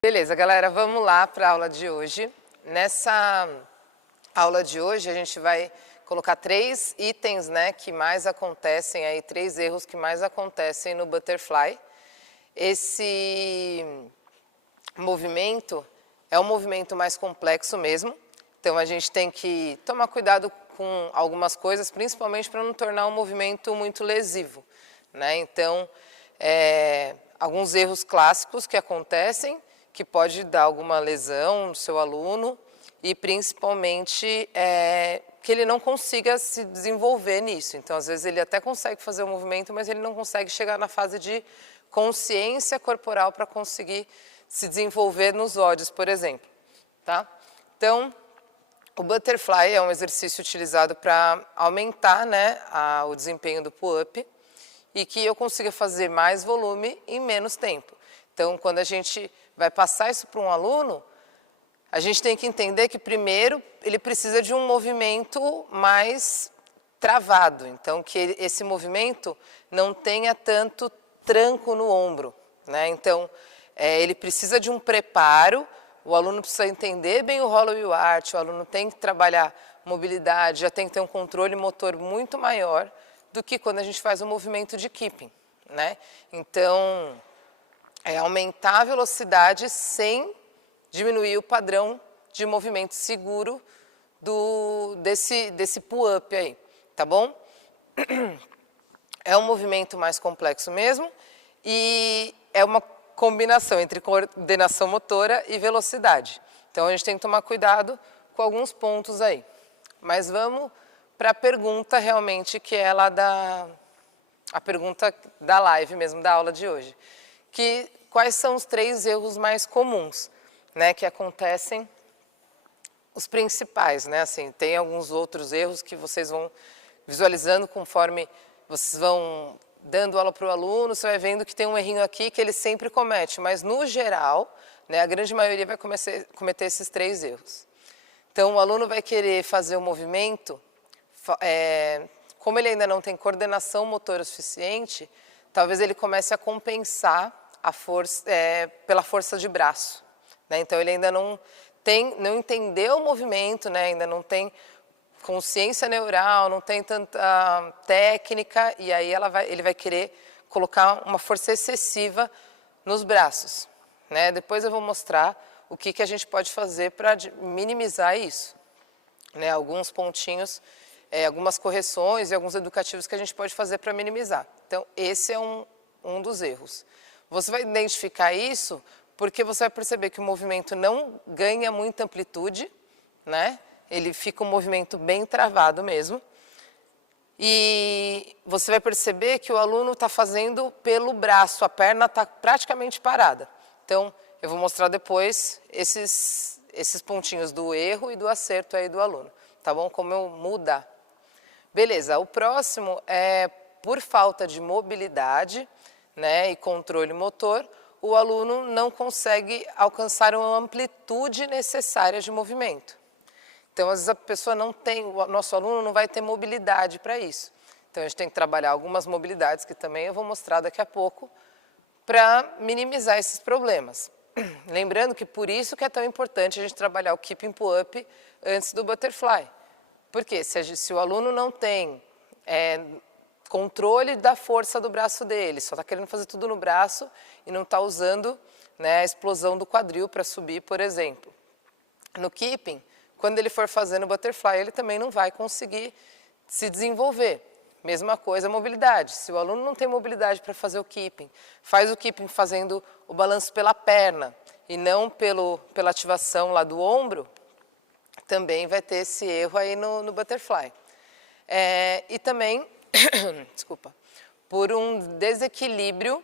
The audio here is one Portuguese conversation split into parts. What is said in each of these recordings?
Beleza, galera, vamos lá para a aula de hoje. Nessa aula de hoje a gente vai colocar 3 itens, né, que mais acontecem aí, 3 erros que mais acontecem no butterfly. Esse movimento é um movimento mais complexo mesmo, então a gente tem que tomar cuidado com algumas coisas, principalmente para não tornar um movimento muito lesivo, né? Então, alguns erros clássicos que acontecem, que pode dar alguma lesão no seu aluno e principalmente que ele não consiga se desenvolver nisso. Então, às vezes ele até consegue fazer o movimento, mas ele não consegue chegar na fase de consciência corporal para conseguir se desenvolver nos ódios, por exemplo. Tá? Então, o butterfly é um exercício utilizado para aumentar, né, o desempenho do pull-up e que eu consiga fazer mais volume em menos tempo. Então, quando a gente vai passar isso para um aluno, a gente tem que entender que, primeiro, ele precisa de um movimento mais travado. Então, que esse movimento não tenha tanto tranco no ombro, né? Então, ele precisa de um preparo, o aluno precisa entender bem o hollow e o arch, o aluno tem que trabalhar mobilidade, já tem que ter um controle motor muito maior do que quando a gente faz um movimento de keeping, né? Então, aumentar a velocidade sem diminuir o padrão de movimento seguro desse pull-up aí, tá bom? É um movimento mais complexo mesmo e é uma combinação entre coordenação motora e velocidade. Então, a gente tem que tomar cuidado com alguns pontos aí. Mas vamos para a pergunta realmente, que é lá a pergunta da live mesmo, da aula de hoje. Quais são os 3 erros mais comuns, né, que acontecem, os principais, né? Assim, tem alguns outros erros que vocês vão visualizando conforme vocês vão dando aula para o aluno, você vai vendo que tem um errinho aqui que ele sempre comete, mas no geral, né, a grande maioria vai cometer esses 3 erros. Então, o aluno vai querer fazer o movimento, como ele ainda não tem coordenação motora suficiente, talvez ele comece a compensar a força, pela força de braço, né? Então, ele ainda não entendeu o movimento, né? Ainda não tem consciência neural, não tem tanta técnica, e aí ele vai querer colocar uma força excessiva nos braços, né? Depois eu vou mostrar o que a gente pode fazer para minimizar isso, né? Alguns pontinhos, algumas correções e alguns educativos que a gente pode fazer para minimizar. Então, esse é um dos erros. Você vai identificar isso porque você vai perceber que o movimento não ganha muita amplitude, né? Ele fica um movimento bem travado mesmo. E você vai perceber que o aluno está fazendo pelo braço, a perna está praticamente parada. Então, eu vou mostrar depois esses pontinhos do erro e do acerto aí do aluno, tá bom? Como eu mudar. Beleza, o próximo é por falta de mobilidade, né, e controle motor, o aluno não consegue alcançar uma amplitude necessária de movimento. Então, às vezes a pessoa não tem, o nosso aluno não vai ter mobilidade para isso. Então, a gente tem que trabalhar algumas mobilidades, que também eu vou mostrar daqui a pouco, para minimizar esses problemas. Lembrando que por isso que é tão importante a gente trabalhar o keeping pull-up antes do butterfly. Porque se o aluno não tem controle da força do braço dele, só está querendo fazer tudo no braço e não está usando, né, a explosão do quadril para subir, por exemplo. No keeping, quando ele for fazendo butterfly, ele também não vai conseguir se desenvolver. Mesma coisa a mobilidade. Se o aluno não tem mobilidade para fazer o keeping, faz o keeping fazendo o balanço pela perna e não pela ativação lá do ombro, também vai ter esse erro aí no butterfly. E também, desculpa, por um desequilíbrio,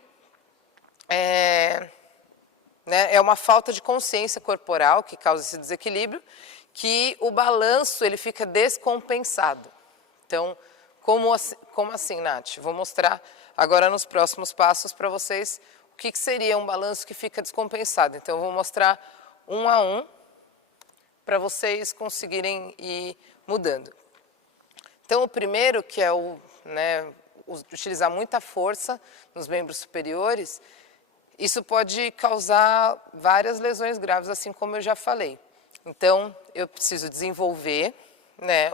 né, é uma falta de consciência corporal que causa esse desequilíbrio, que o balanço ele fica descompensado. Então, como assim, Nath? Vou mostrar agora nos próximos passos para vocês o que seria um balanço que fica descompensado. Então, eu vou mostrar um a um para vocês conseguirem ir mudando. Então, o primeiro, que é utilizar muita força nos membros superiores, isso pode causar várias lesões graves, assim como eu já falei. Então, eu preciso desenvolver, né,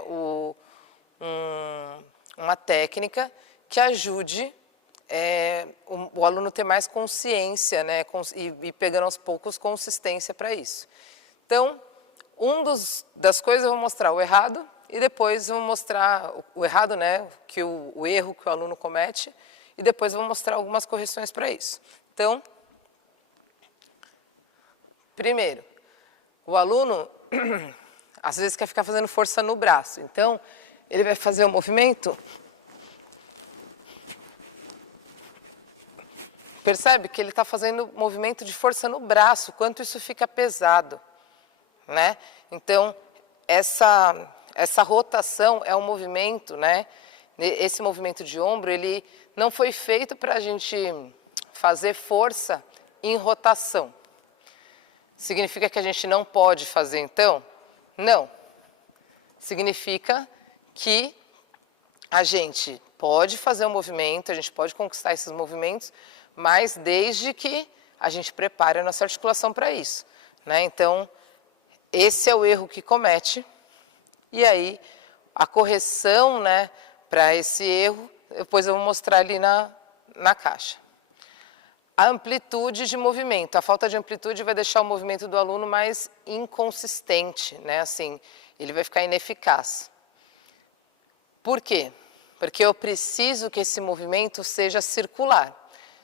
uma técnica que ajude o aluno a ter mais consciência, né, e pegando aos poucos consistência para isso. Então, das coisas eu vou mostrar o errado e depois eu vou mostrar o errado, né, o erro que o aluno comete, e depois eu vou mostrar algumas correções para isso. Então, primeiro, o aluno às vezes quer ficar fazendo força no braço, então ele vai fazer o movimento. Percebe que ele está fazendo movimento de força no braço, quanto isso fica pesado, né? Então, essa rotação é um movimento, né? Esse movimento de ombro, ele não foi feito para a gente fazer força em rotação. Significa que a gente não pode fazer, então? Não. Significa que a gente pode fazer um movimento, a gente pode conquistar esses movimentos, mas desde que a gente prepare a nossa articulação para isso, né? Então, esse é o erro que comete, e aí a correção, né, para esse erro, depois eu vou mostrar ali na caixa. A amplitude de movimento. A falta de amplitude vai deixar o movimento do aluno mais inconsistente, né? Assim, ele vai ficar ineficaz. Por quê? Porque eu preciso que esse movimento seja circular.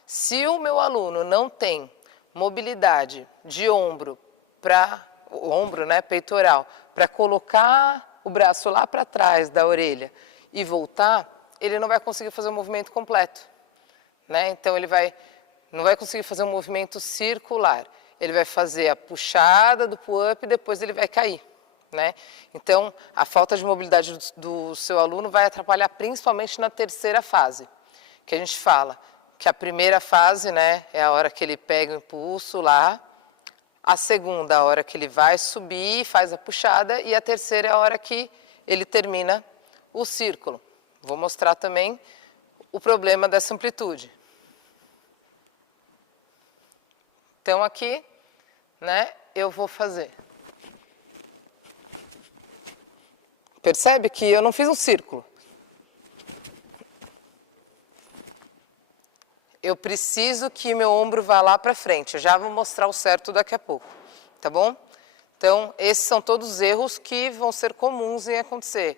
Se o meu aluno não tem mobilidade de ombro, né, peitoral, para colocar o braço lá para trás da orelha e voltar, ele não vai conseguir fazer o movimento completo, né? Então, ele não vai conseguir fazer um movimento circular. Ele vai fazer a puxada do pull-up e depois ele vai cair, né? Então, a falta de mobilidade do seu aluno vai atrapalhar principalmente na terceira fase, que a gente fala que a primeira fase, né, é a hora que ele pega o impulso lá, a segunda a hora que ele vai subir, faz a puxada, e a terceira é a hora que ele termina o círculo. Vou mostrar também o problema dessa amplitude. Então, aqui, né, eu vou fazer. Percebe que eu não fiz um círculo. Eu preciso que meu ombro vá lá para frente. Eu já vou mostrar o certo daqui a pouco, tá bom? Então, esses são todos os erros que vão ser comuns em acontecer.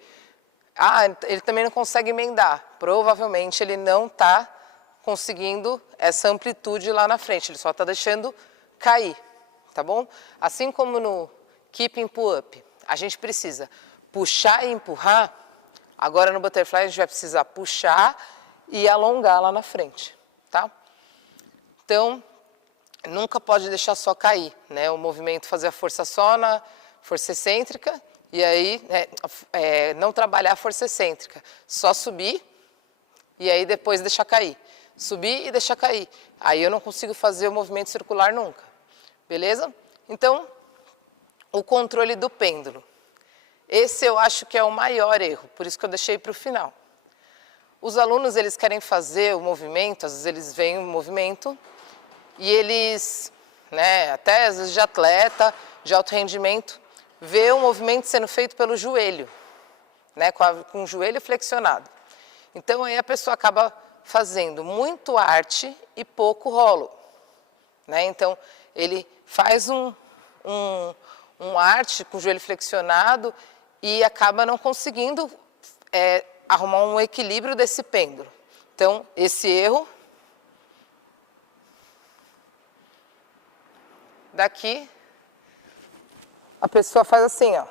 Ah, ele também não consegue emendar. Provavelmente ele não está conseguindo essa amplitude lá na frente. Ele só está deixando cair, tá bom? Assim como no Keeping Pull-Up, a gente precisa puxar e empurrar. Agora no Butterfly a gente vai precisar puxar e alongar lá na frente, tá? Então, nunca pode deixar só cair, né? O movimento fazer a força só na força excêntrica e aí não trabalhar a força excêntrica, só subir e aí depois deixar cair. Subir e deixar cair. Aí eu não consigo fazer o movimento circular nunca, beleza? Então, o controle do pêndulo. Esse eu acho que é o maior erro, por isso que eu deixei para o final. Os alunos, eles querem fazer o movimento, às vezes eles veem o movimento e eles, né, até às vezes de atleta, de alto rendimento, vê o movimento sendo feito pelo joelho, né, com o joelho flexionado. Então, aí a pessoa acaba fazendo muito arte e pouco rolo, né? Então, ele faz um arte com o joelho flexionado e acaba não conseguindo arrumar um equilíbrio desse pêndulo. Então, esse erro daqui, a pessoa faz assim, ó.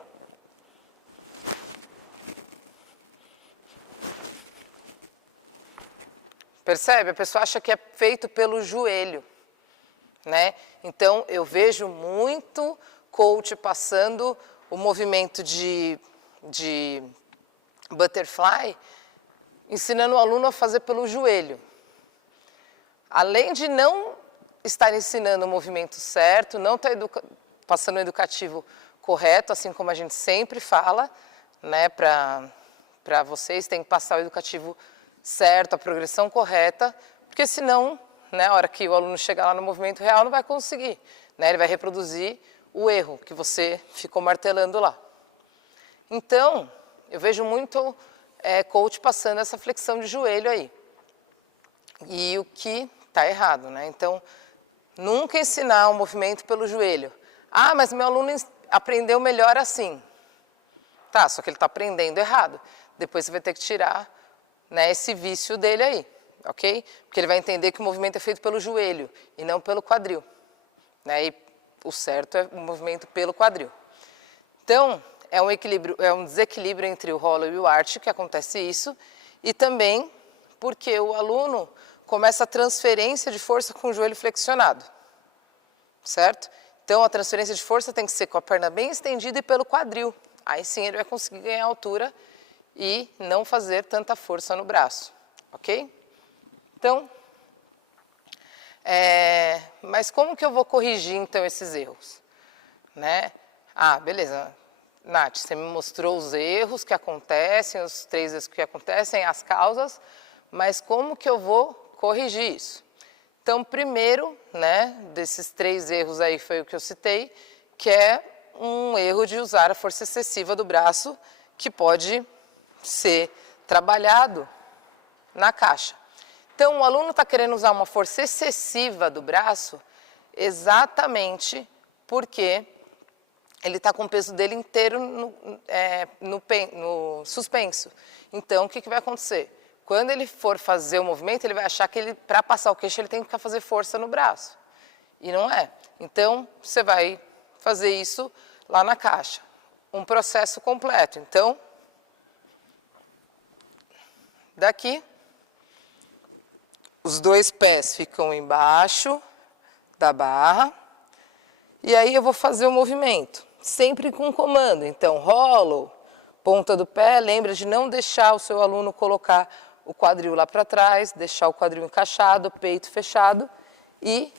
Percebe? A pessoa acha que é feito pelo joelho, né? Então, eu vejo muito coach passando o movimento de butterfly, ensinando o aluno a fazer pelo joelho. Além de não estar ensinando o movimento certo, não estar passando o educativo correto, assim como a gente sempre fala, né? Para vocês tem que passar o educativo certo, a progressão correta, porque senão, né, a hora que o aluno chegar lá no movimento real, não vai conseguir. Né? Ele vai reproduzir o erro que você ficou martelando lá. Então, eu vejo muito coach passando essa flexão de joelho aí. E o que está errado, né? Então, nunca ensinar o movimento pelo joelho. Ah, mas meu aluno aprendeu melhor assim. Tá, só que ele está aprendendo errado. Depois você vai ter que tirar, né, esse vício dele aí, ok? Porque ele vai entender que o movimento é feito pelo joelho e não pelo quadril. Né? E o certo é o movimento pelo quadril. Então, é um desequilíbrio entre o hollow e o arch que acontece isso, e também porque o aluno começa a transferência de força com o joelho flexionado, certo? Então, a transferência de força tem que ser com a perna bem estendida e pelo quadril. Aí sim ele vai conseguir ganhar altura e não fazer tanta força no braço, ok? Então, mas como que eu vou corrigir então esses erros? Né? Ah, beleza. Nath, você me mostrou os erros que acontecem, os 3 erros que acontecem, as causas, mas como que eu vou corrigir isso? Então, primeiro, né, desses 3 erros aí foi o que eu citei, que é um erro de usar a força excessiva do braço, que pode ser trabalhado na caixa. Então, o aluno está querendo usar uma força excessiva do braço exatamente porque ele está com o peso dele inteiro no suspenso. Então, o que vai acontecer? Quando ele for fazer o movimento, ele vai achar que para passar o queixo, ele tem que fazer força no braço. E não é. Então, você vai fazer isso lá na caixa. Um processo completo. Então, daqui, os 2 pés ficam embaixo da barra. E aí eu vou fazer o movimento, sempre com comando. Então, hollow, ponta do pé, lembra de não deixar o seu aluno colocar o quadril lá para trás, deixar o quadril encaixado, peito fechado e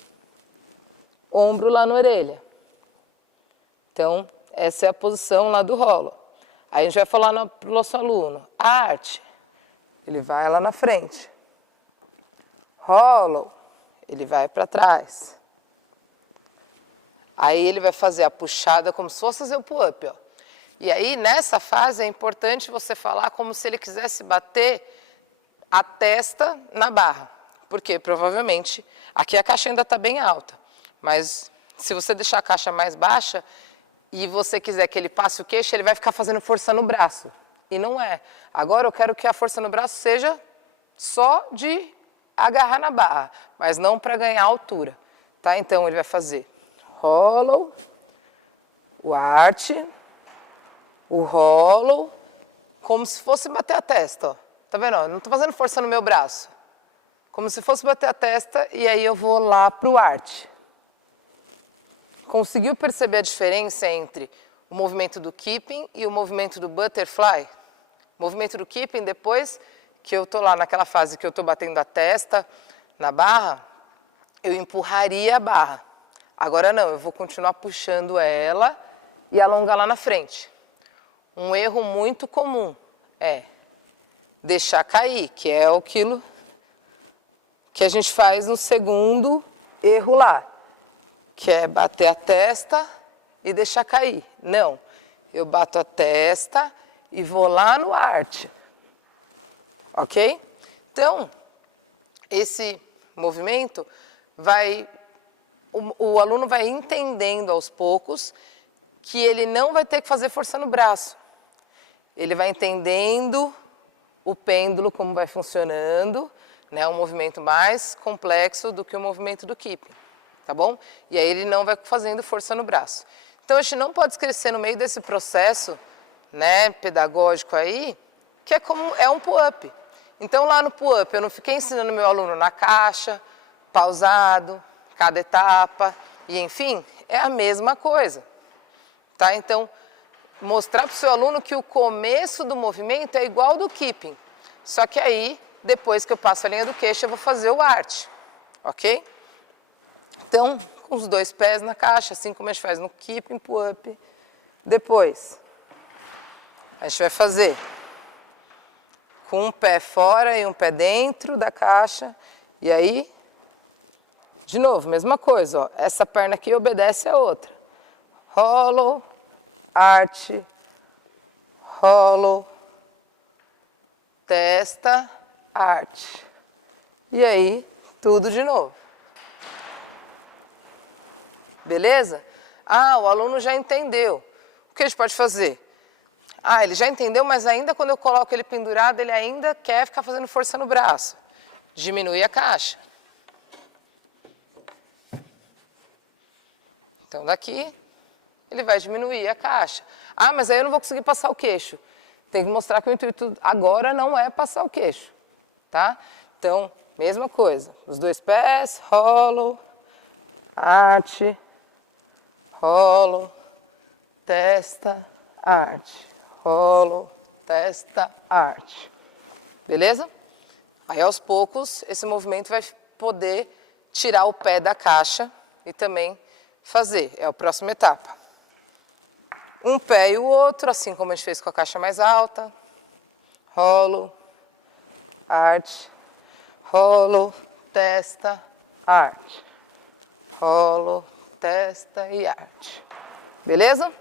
ombro lá na orelha. Então, essa é a posição lá do hollow. Aí a gente vai falar para o nosso aluno, arch, ele vai lá na frente. Hollow, ele vai para trás. Aí ele vai fazer a puxada como se fosse fazer o pull-up, ó. E aí, nessa fase, é importante você falar como se ele quisesse bater a testa na barra. Porque, provavelmente, aqui a caixa ainda está bem alta. Mas, se você deixar a caixa mais baixa e você quiser que ele passe o queixo, ele vai ficar fazendo força no braço. E não é. Agora, eu quero que a força no braço seja só de agarrar na barra, mas não para ganhar altura. Tá? Então, ele vai fazer hollow, o arch, o hollow, como se fosse bater a testa, ó. Tá vendo? Eu não estou fazendo força no meu braço. Como se fosse bater a testa e aí eu vou lá para o arch. Conseguiu perceber a diferença entre o movimento do keeping e o movimento do butterfly? O movimento do keeping, depois que eu estou lá naquela fase que eu estou batendo a testa na barra, eu empurraria a barra. Agora não, eu vou continuar puxando ela e alongar lá na frente. Um erro muito comum é deixar cair, que é aquilo que a gente faz no segundo erro lá, que é bater a testa e deixar cair. Não, eu bato a testa e vou lá no arch. Ok? Então, esse movimento vai... O aluno vai entendendo aos poucos que ele não vai ter que fazer força no braço. Ele vai entendendo o pêndulo, como vai funcionando, né? Um movimento mais complexo do que o movimento do keeping, tá bom? E aí ele não vai fazendo força no braço. Então, a gente não pode esquecer no meio desse processo, né, pedagógico aí, que é um pull-up. Então, lá no pull-up, eu não fiquei ensinando meu aluno na caixa, pausado, cada etapa, e enfim, é a mesma coisa. Tá? Então, mostrar para o seu aluno que o começo do movimento é igual ao do keeping. Só que aí, depois que eu passo a linha do queixo, eu vou fazer o arch. Ok? Então, com os 2 pés na caixa, assim como a gente faz no keeping, pull-up. Depois, a gente vai fazer com um pé fora e um pé dentro da caixa. E aí, De novo, mesma coisa, ó. Essa perna aqui obedece a outra. Rolo, arte, rolo, testa, arte. E aí, tudo de novo. Beleza? Ah, o aluno já entendeu. O que a gente pode fazer? Ah, ele já entendeu, mas ainda quando eu coloco ele pendurado, ele ainda quer ficar fazendo força no braço. Diminui a caixa. Então, daqui, ele vai diminuir a caixa. Ah, mas aí eu não vou conseguir passar o queixo. Tem que mostrar que o intuito agora não é passar o queixo, tá? Então, mesma coisa. Os dois pés, rolo, arte, rolo, testa, arte. Rolo, testa, arte. Beleza? Aí, aos poucos, esse movimento vai poder tirar o pé da caixa e também fazer. É a próxima etapa. Um pé e o outro, assim como a gente fez com a caixa mais alta. Rolo, arte, rolo, testa, arte. Rolo, testa e arte. Beleza?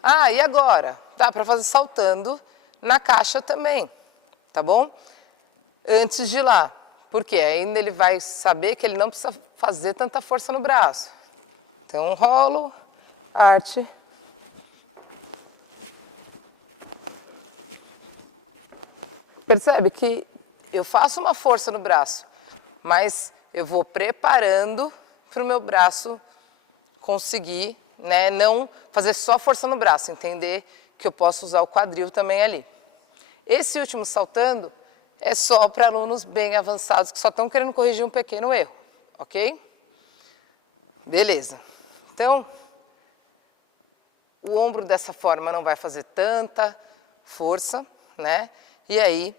Ah, e agora? Dá para fazer saltando na caixa também, tá bom? Antes de ir lá. Porque ainda ele vai saber que ele não precisa fazer tanta força no braço. Então, rolo, arte. Percebe que eu faço uma força no braço, mas eu vou preparando para o meu braço conseguir, né, não fazer só força no braço, entender que eu posso usar o quadril também ali. Esse último saltando é só para alunos bem avançados que só estão querendo corrigir um pequeno erro, ok? Beleza. Então, o ombro dessa forma não vai fazer tanta força, né? E aí,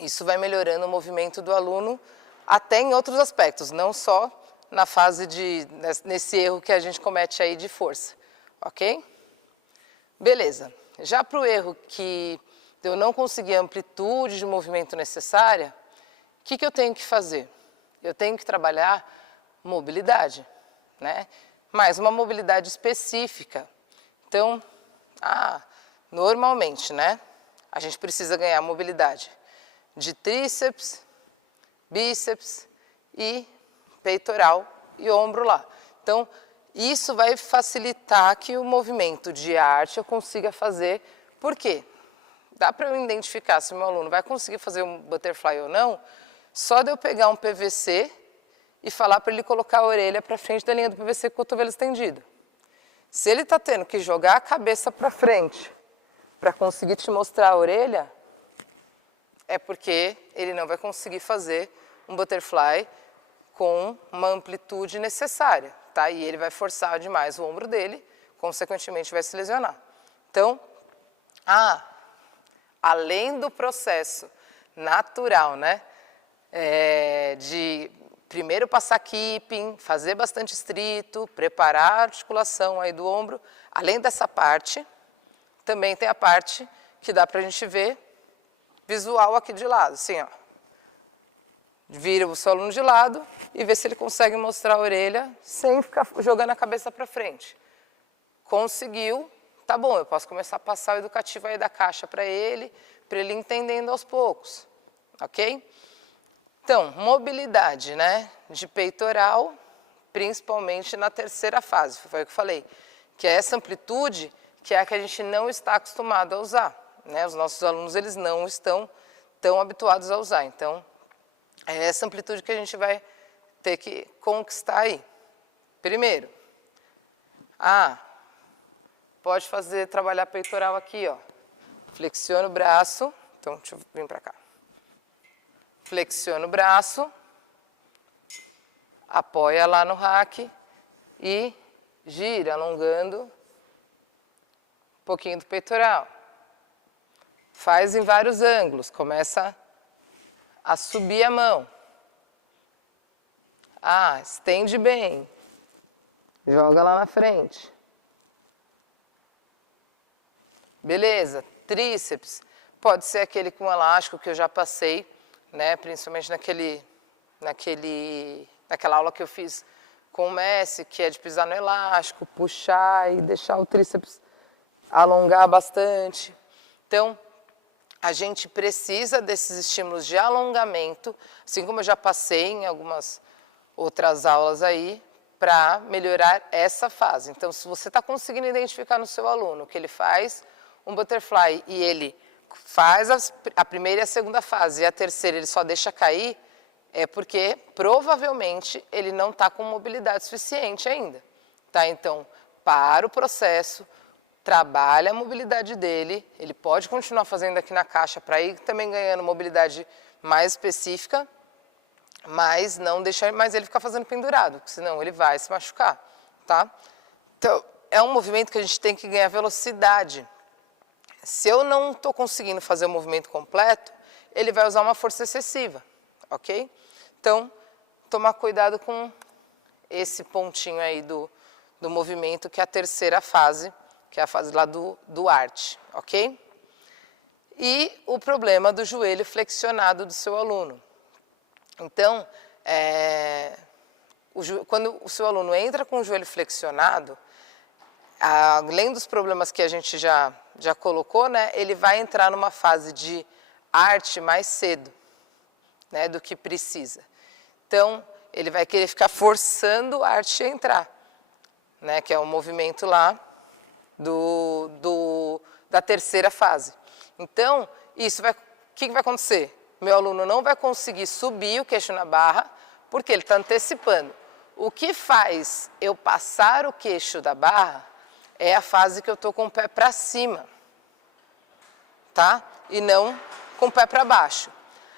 isso vai melhorando o movimento do aluno até em outros aspectos, não só na fase nesse erro que a gente comete aí de força, ok? Beleza. Já para o erro que eu não conseguir a amplitude de movimento necessária, o que eu tenho que fazer? Eu tenho que trabalhar mobilidade, né? Mas uma mobilidade específica. Então, normalmente, né? A gente precisa ganhar mobilidade de tríceps, bíceps e peitoral e ombro lá. Então, isso vai facilitar que o movimento de arte eu consiga fazer. Por quê? Dá para eu identificar se o meu aluno vai conseguir fazer um butterfly ou não, só de eu pegar um PVC e falar para ele colocar a orelha para frente da linha do PVC com o cotovelo estendido. Se ele está tendo que jogar a cabeça para frente para conseguir te mostrar a orelha, é porque ele não vai conseguir fazer um butterfly com uma amplitude necessária, tá? E ele vai forçar demais o ombro dele, consequentemente vai se lesionar. Então, além do processo natural, né, de primeiro passar keeping, fazer bastante estrito, preparar a articulação aí do ombro, além dessa parte, também tem a parte que dá pra gente ver visual aqui de lado, assim, ó. Vira o seu aluno de lado e vê se ele consegue mostrar a orelha sem ficar jogando a cabeça para frente. Conseguiu, tá bom, eu posso começar a passar o educativo aí da caixa para ele entendendo aos poucos, ok? Então, mobilidade, né, de peitoral, principalmente na terceira fase, foi o que eu falei, que é essa amplitude que é a que a gente não está acostumado a usar, né? Os nossos alunos, eles não estão tão habituados a usar, então, é essa amplitude que a gente vai ter que conquistar aí. Primeiro, pode trabalhar peitoral aqui, ó. Flexiona o braço, então deixa eu vir para cá. Flexiona o braço, apoia lá no rack e gira, alongando um pouquinho do peitoral. Faz em vários ângulos, começa a subir a mão. Estende bem. Joga lá na frente. Beleza, tríceps. Pode ser aquele com elástico que eu já passei, né? Principalmente naquele naquela aula que eu fiz com o Messi, que é de pisar no elástico, puxar e deixar o tríceps alongar bastante. Então, a gente precisa desses estímulos de alongamento, assim como eu já passei em algumas outras aulas aí, para melhorar essa fase. Então, se você está conseguindo identificar no seu aluno que ele faz um butterfly e ele faz a primeira e a segunda fase e a terceira ele só deixa cair, é porque provavelmente ele não está com mobilidade suficiente ainda. Tá? Então, para o processo, trabalha a mobilidade dele, ele pode continuar fazendo aqui na caixa para ir também ganhando mobilidade mais específica, mas não deixar mais ele ficar fazendo pendurado, porque senão ele vai se machucar, tá? Então, é um movimento que a gente tem que ganhar velocidade. Se eu não estou conseguindo fazer o movimento completo, ele vai usar uma força excessiva, ok? Então, tomar cuidado com esse pontinho aí do movimento, que é a terceira fase, que é a fase lá do arch, ok? E o problema do joelho flexionado do seu aluno. Então, quando o seu aluno entra com o joelho flexionado, além dos problemas que a gente já colocou, né, ele vai entrar numa fase de arch mais cedo, né, do que precisa. Então, ele vai querer ficar forçando o arch a entrar, né, que é o movimento lá da terceira fase. Então, o que vai acontecer? Meu aluno não vai conseguir subir o queixo na barra, porque ele está antecipando. O que faz eu passar o queixo da barra é a fase que eu estou com o pé para cima, tá? E não com o pé para baixo.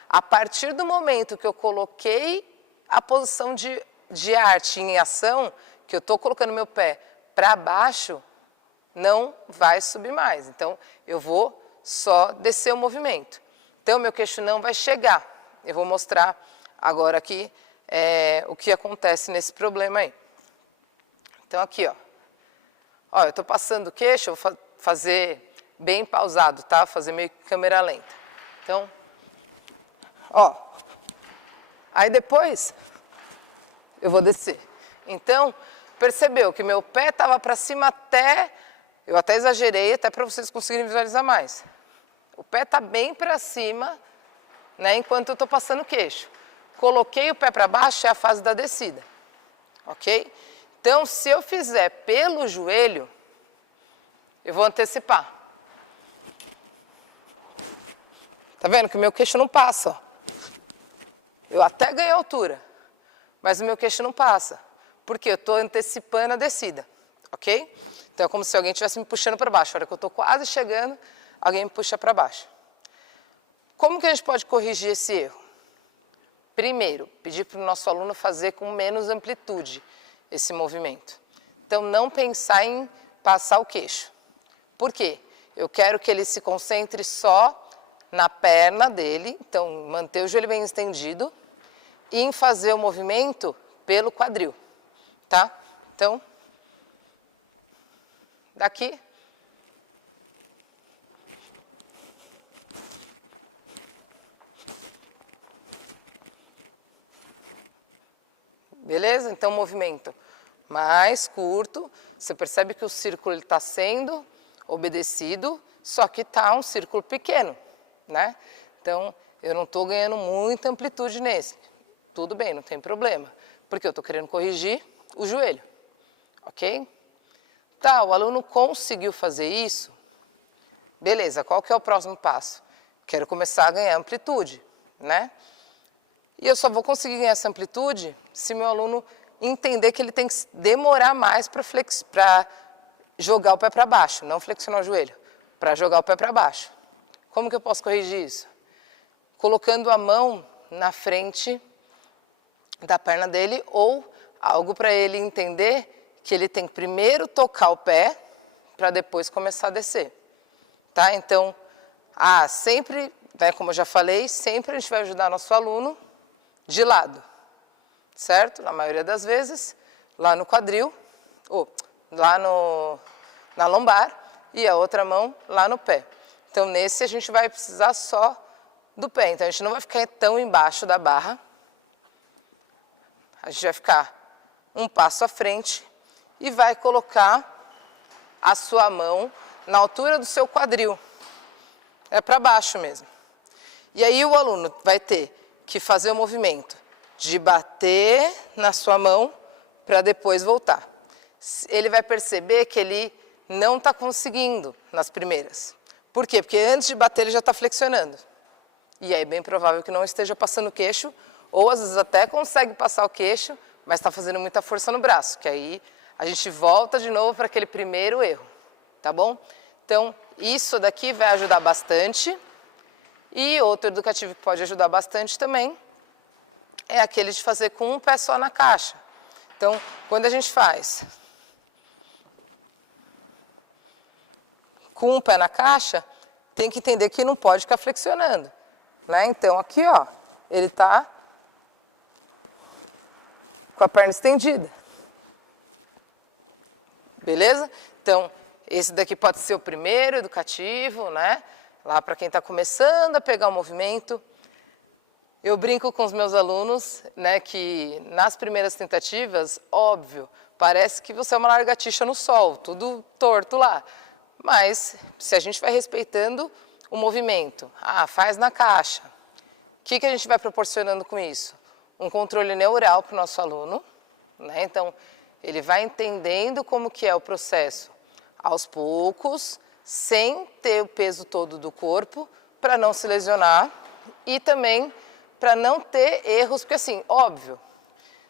A partir do momento que eu coloquei a posição de arch em ação, que eu estou colocando meu pé para baixo, não vai subir mais. Então, eu vou só descer o movimento. Então, meu queixo não vai chegar. Eu vou mostrar agora aqui o que acontece nesse problema aí. Então, aqui, ó. Ó, eu estou passando o queixo, eu vou fazer bem pausado, tá? Fazer meio que câmera lenta. Então, ó. Aí depois, eu vou descer. Então, percebeu que meu pé estava para cima até... Eu até exagerei, até para vocês conseguirem visualizar mais. O pé está bem para cima, né, enquanto eu estou passando o queixo. Coloquei o pé para baixo, é a fase da descida. Ok? Então, se eu fizer pelo joelho, eu vou antecipar. Tá vendo que o meu queixo não passa? Ó. Eu até ganhei altura, mas o meu queixo não passa. Porque eu estou antecipando a descida. Ok? Então, é como se alguém estivesse me puxando para baixo. A hora que eu estou quase chegando, alguém me puxa para baixo. Como que a gente pode corrigir esse erro? Primeiro, pedir para o nosso aluno fazer com menos amplitude esse movimento. Então, não pensar em passar o queixo. Por quê? Eu quero que ele se concentre só na perna dele, então, manter o joelho bem estendido e em fazer o movimento pelo quadril, tá? Então, daqui... Beleza? Então, movimento mais curto. Você percebe que o círculo está sendo obedecido, só que está um círculo pequeno, né? Então, eu não estou ganhando muita amplitude nesse. Tudo bem, não tem problema, porque eu estou querendo corrigir o joelho, ok? Tá, o aluno conseguiu fazer isso. Beleza, qual que é o próximo passo? Quero começar a ganhar amplitude, né? E eu só vou conseguir ganhar essa amplitude se meu aluno entender que ele tem que demorar mais para jogar o pé para baixo, não flexionar o joelho, para jogar o pé para baixo. Como que eu posso corrigir isso? Colocando a mão na frente da perna dele ou algo para ele entender que ele tem que primeiro tocar o pé para depois começar a descer. Tá? Então, sempre, né, como eu já falei, sempre a gente vai ajudar nosso aluno de lado, certo? Na maioria das vezes, lá no quadril, ou lá na lombar, e a outra mão lá no pé. Então, nesse a gente vai precisar só do pé. Então, a gente não vai ficar tão embaixo da barra. a gente vai ficar um passo à frente e vai colocar a sua mão na altura do seu quadril. É para baixo mesmo. E aí o aluno vai ter que fazer o movimento de bater na sua mão para depois voltar. Ele vai perceber que ele não está conseguindo nas primeiras. Por quê? Porque antes de bater ele já está flexionando. E aí é bem provável que não esteja passando o queixo, ou às vezes até consegue passar o queixo, mas está fazendo muita força no braço, que aí a gente volta de novo para aquele primeiro erro, tá bom? Então, isso daqui vai ajudar bastante. E outro educativo que pode ajudar bastante também é aquele de fazer com um pé só na caixa. Então, quando a gente faz com um pé na caixa, tem que entender que não pode ficar flexionando, né? Então, aqui, ó, ele está com a perna estendida. Beleza? Então, esse daqui pode ser o primeiro educativo, né? Lá para quem está começando a pegar o movimento. Eu brinco com os meus alunos, né, que nas primeiras tentativas, óbvio, parece que você é uma lagartixa no sol, tudo torto lá. Mas, se a gente vai respeitando o movimento, faz na caixa. O que a gente vai proporcionando com isso? Um controle neural para o nosso aluno, né? Então, ele vai entendendo como que é o processo aos poucos, sem ter o peso todo do corpo, para não se lesionar e também para não ter erros, porque assim, óbvio,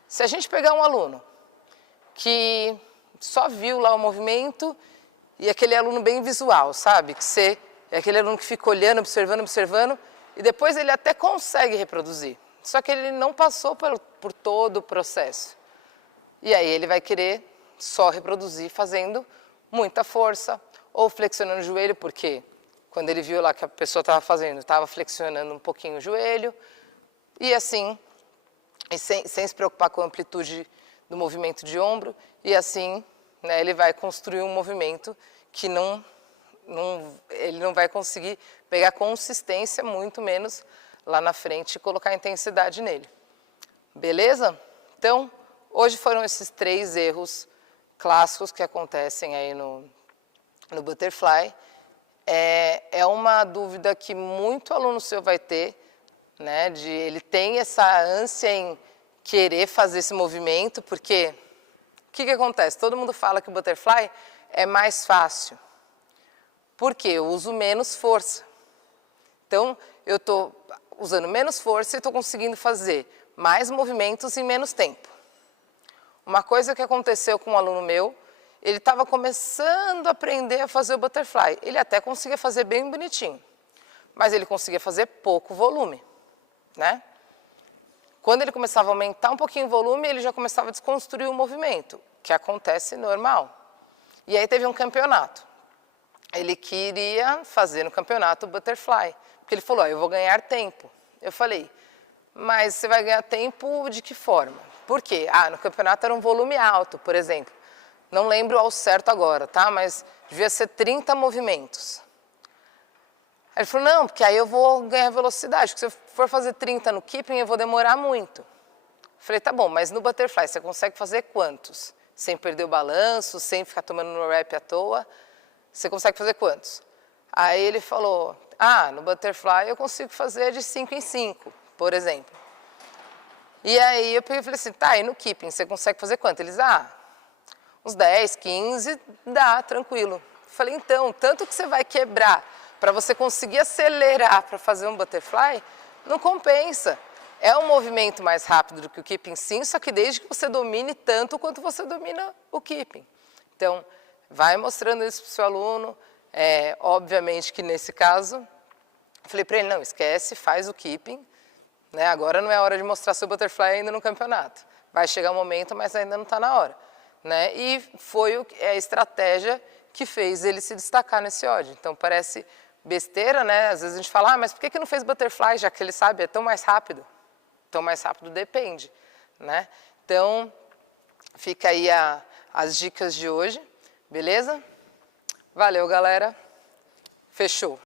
se a gente pegar um aluno que só viu lá o movimento e aquele aluno bem visual, sabe? É aquele aluno que fica olhando, observando, e depois ele até consegue reproduzir, só que ele não passou por todo o processo. E aí ele vai querer só reproduzir fazendo muita força, ou flexionando o joelho, porque quando ele viu lá que a pessoa estava fazendo, estava flexionando um pouquinho o joelho, e assim, sem se preocupar com a amplitude do movimento de ombro, e assim, né, ele vai construir um movimento que ele não vai conseguir pegar consistência, muito menos lá na frente e colocar intensidade nele. Beleza? Então, hoje foram esses 3 erros clássicos que acontecem aí no butterfly. É uma dúvida que muito aluno seu vai ter, né? Ele tem essa ânsia em querer fazer esse movimento, porque o que acontece? Todo mundo fala que o butterfly é mais fácil. Por quê? Eu uso menos força. Então, eu estou usando menos força e estou conseguindo fazer mais movimentos em menos tempo. Uma coisa que aconteceu com um aluno meu, ele estava começando a aprender a fazer o butterfly. Ele até conseguia fazer bem bonitinho, mas ele conseguia fazer pouco volume, né? Quando ele começava a aumentar um pouquinho o volume, ele já começava a desconstruir o movimento, que acontece normal. E aí teve um campeonato. Ele queria fazer no campeonato o butterfly, porque ele falou, eu vou ganhar tempo. Eu falei, mas você vai ganhar tempo de que forma? Por quê? No campeonato era um volume alto, por exemplo. Não lembro ao certo agora, tá? Mas devia ser 30 movimentos. Aí ele falou, não, porque aí eu vou ganhar velocidade, porque se eu for fazer 30 no keeping, eu vou demorar muito. Eu falei, tá bom, mas no butterfly você consegue fazer quantos? Sem perder o balanço, sem ficar tomando no rep à toa, você consegue fazer quantos? Aí ele falou, no butterfly eu consigo fazer de 5 em 5, por exemplo. E aí eu falei assim, tá, e no keeping você consegue fazer quanto? Eles, uns 10, 15, dá, tranquilo. Falei, então, tanto que você vai quebrar para você conseguir acelerar para fazer um butterfly, não compensa. É um movimento mais rápido do que o keeping sim, só que desde que você domine tanto quanto você domina o keeping. Então, vai mostrando isso para o seu aluno. Obviamente que nesse caso, eu falei para ele, não, esquece, faz o keeping. Né? Agora não é hora de mostrar seu butterfly ainda no campeonato. Vai chegar o momento, mas ainda não está na hora. Né? E foi a estratégia que fez ele se destacar nesse ódio. Então, parece besteira, né? Às vezes a gente fala, mas por que não fez butterfly, já que ele sabe, é tão mais rápido? Tão mais rápido depende, né? Então, fica aí as dicas de hoje, beleza? Valeu, galera. Fechou.